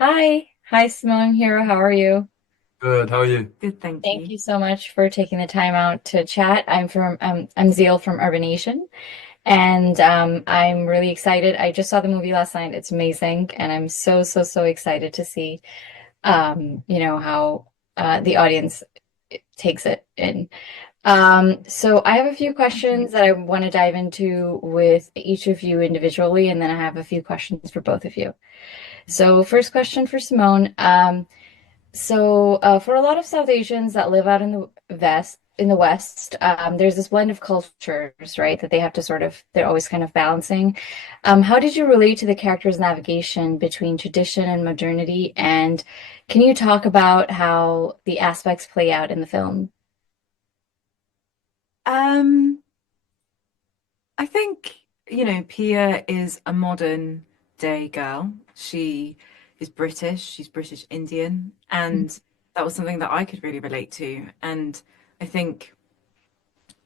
Hi, Simone here. How are you? Good, how are you? Good, thank Thank you. you so much for taking the time out to chat. I'm Zeal from Urbanation, and I'm really excited. I just saw the movie last night. It's amazing, and I'm so excited to see how the audience takes it in. So I have a few questions that I want to dive into with each of you individually, and then I have a few questions for both of you. So first question for Simone. For a lot of South Asians that live out in the West, there's this blend of cultures, right? That they have to they're always kind of balancing. How did you relate to the character's navigation between tradition and modernity? And can you talk about how the aspects play out in the film? Um, I think, Pia is a modern day girl. She is British, she's British Indian, and that was something that I could really relate to. And I think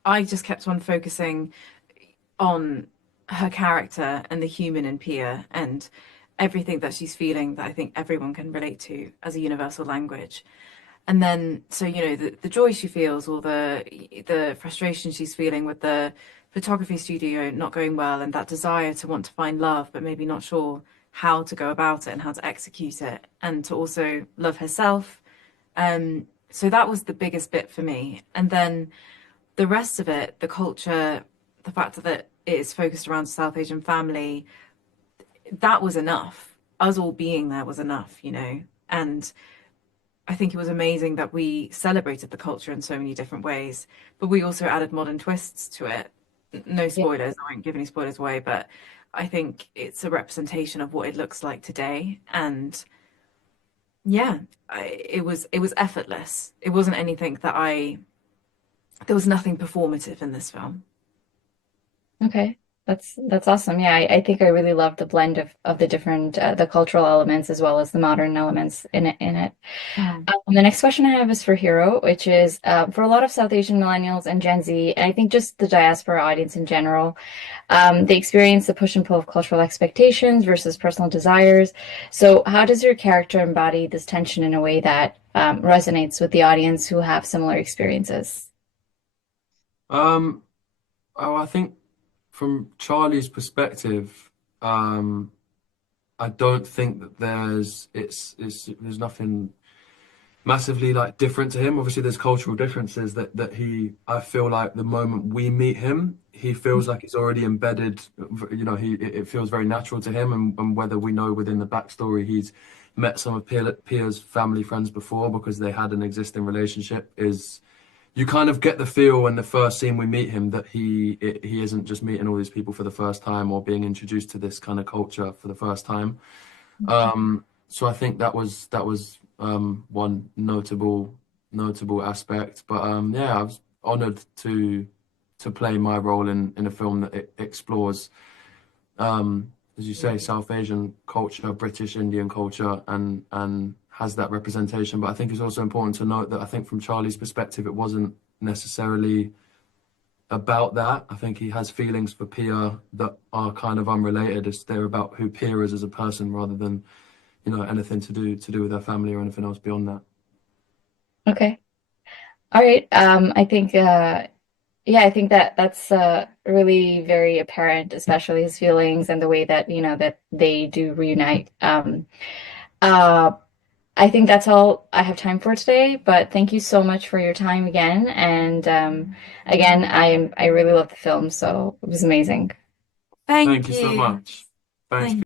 I just kept on focusing on her character and the human in Pia and everything that she's feeling that I think everyone can relate to as a universal language. And then, so the joy she feels, or the frustration she's feeling with the photography studio not going well, and that desire to want to find love, but maybe not sure how to go about it and how to execute it, and to also love herself. So that was the biggest bit for me. And then the rest of it, the culture, the fact that it is focused around South Asian family, that was enough. Us all being there was enough. And I think it was amazing that we celebrated the culture in so many different ways, but we also added modern twists to it. No Yeah. spoilers, I won't give any spoilers away, but I think it's a representation of what it looks like today. And yeah, it was effortless. It wasn't anything there was nothing performative in this film. Okay. That's awesome. Yeah, I think I really love the blend of the different the cultural elements as well as the modern elements in it. Mm. The next question I have is for Hero, which is for a lot of South Asian millennials and Gen Z, and I think just the diaspora audience in general, they experience the push and pull of cultural expectations versus personal desires. So, how does your character embody this tension in a way that resonates with the audience who have similar experiences? Um, I think from Charlie's perspective, um, I don't think that there's nothing massively like different to him. Obviously, there's cultural differences that he. I feel like the moment we meet him, he feels like he's already embedded. It feels very natural to him, and whether we know within the backstory he's met some of Pia's family friends before because they had an existing relationship is you kind of get the feel in the first scene we meet him that he isn't just meeting all these people for the first time or being introduced to this kind of culture for the first time. So I think that was one notable aspect. But yeah, I was honored to play my role in a film that explores as you say, South Asian culture, British Indian culture, and has that representation. But I think it's also important to note that I think from Charlie's perspective, it wasn't necessarily about that. I think he has feelings for Pia that are kind of unrelated. It's they're about who Pia is as a person rather than, anything to do with her family or anything else beyond that. Okay. All right. I think yeah, I think that that's really very apparent, especially his feelings and the way that, that they do reunite. Uh, I think that's all I have time for today, but thank you so much for your time again. And again, I really love the film, so it was amazing. Thank Thank you so you. much. Thanks. Thank